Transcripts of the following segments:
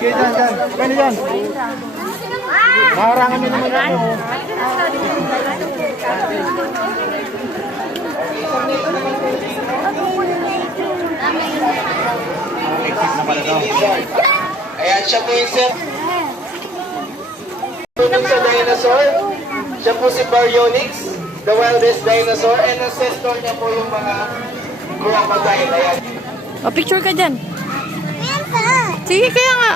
Okay, dyan. Pwede dyan. Nakarangan nyo naman ako. Ayan, siya po yung sir. Tunong sa dinosaur. Siya po si Baryonyx, the wildest dinosaur. And ancestor niya po yung mga crocodile. Ayan. O, picture ka dyan. Sige, kaya nga.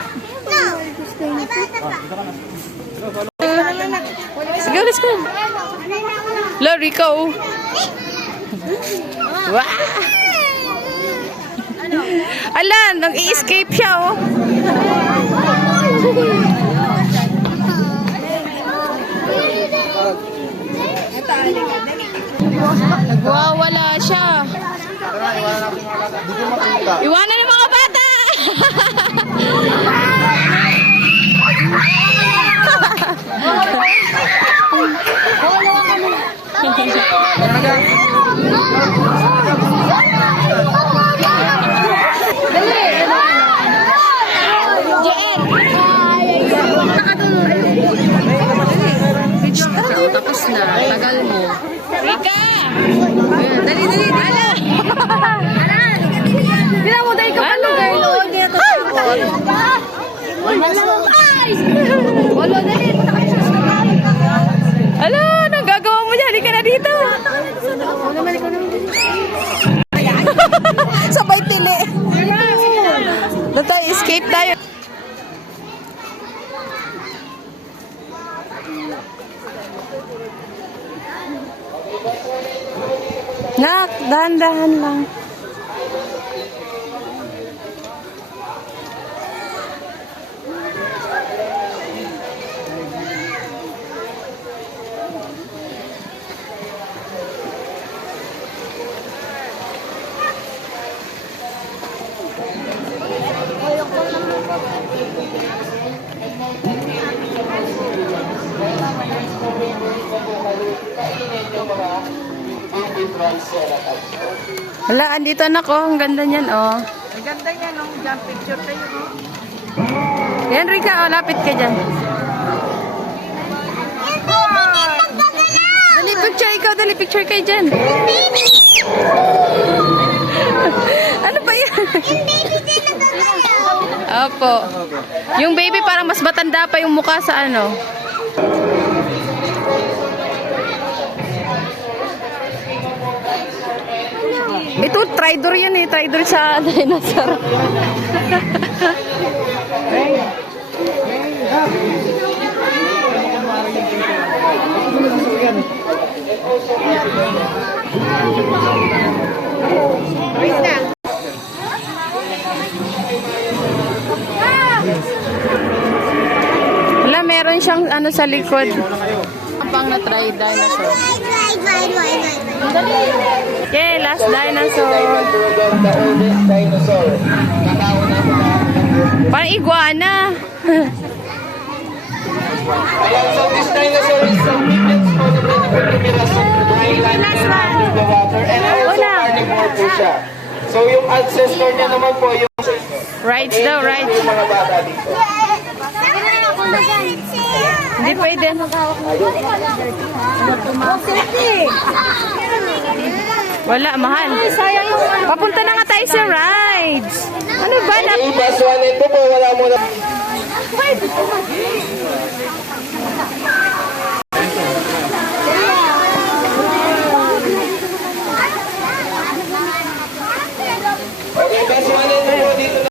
Sige, let's go. Lori ka, oh. Wow! Ala, nag-i-escape siya, oh. Nagwawala siya. Iwanan ng mga bata! Tapos na, tagal mo. Rika! Dali! Ala! Bila mo dahil ka pa nung girl. Wala, dali. Ala, anong gagawa mo dyan? Halika na dito. Sabay tili. Doon tayo, escape tayo. Nak, dahan-dahan lang. Hala, andito anak, oh. Ang ganda niyan, oh. Ang ganda niya, no? Jump picture tayo, no? Yan, Rika, oh. Lapit ka dyan. Dali, picture ikaw. Dali, picture kayo dyan. Ano ba yan? Opo. Yung baby parang mas matanda pa yung mukha sa ano. Ito, tridor yan eh. Tridor sa dinosaur. Wala, meron siyang ano sa likod. Pang na-try dinosaur. Okay, last dinosaur. Parang iguana. Ayan, so this dinosaur is some millions po na the water. And also carnivore po siya. So yung ancestor niya naman po yung Rides daw, rides. yung mga bata dito. Hindi pwede. Wala, mahal. Papunta na nga tayo sa rides. Ano ba? Plus one and two po, wala mo na.